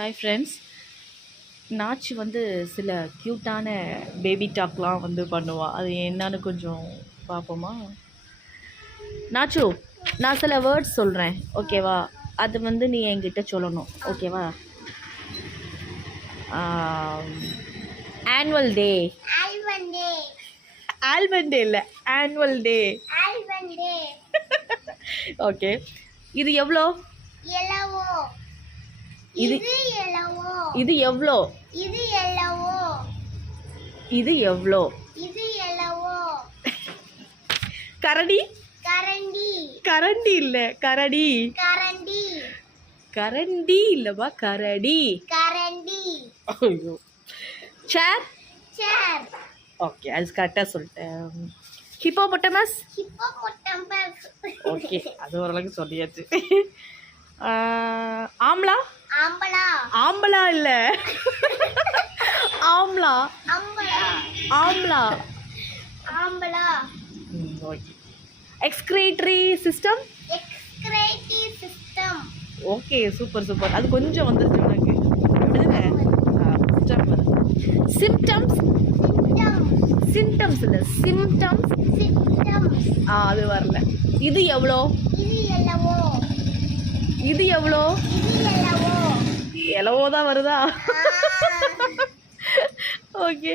Hi friends. Nachi வந்து சில க்யூட்டான பேபி டாக்லாம் வந்து பண்ணுவாள். அது என்னன்னு கொஞ்சம் பார்ப்போமா? நாச்சு, நான் சில வேர்ட்ஸ் சொல்கிறேன், ஓகேவா? அது வந்து நீ என்கிட்ட சொல்லணும், ஓகேவா? Annual day. ஆல்பன் டே இல்லை, ஆனுவல் டே. ஓகே. இது எவ்வளோ? இது இது எவ்வளோ? இது எவ்வளோ? கரடி. கரண்டி இல்ல, கரடி. கரண்டி இல்லப்பா, கரடி. ஐயோ. சேர். ஓகே, அது கரெக்டாக சொல்லிட்டேன். ஹிப்போபொட்டமஸ். ஓகே, அது ஓரளவுக்கு சொல்லியாச்சு. ஆம்லா. ஆம்பலா இல்ல, amla. Amla. Okay. Excretory system. Okay, super super. அது கொஞ்சம் வந்துருச்சு உனக்கு, அப்படிதானே? சிம்டம்ஸ். சிம்டம்ஸ் இல்ல, சிம்டம்ஸ். அது வரல. இது எவ்வளோ? இது எவ்வளோ? எவ்வளோ தான் வருதா? ஓகே.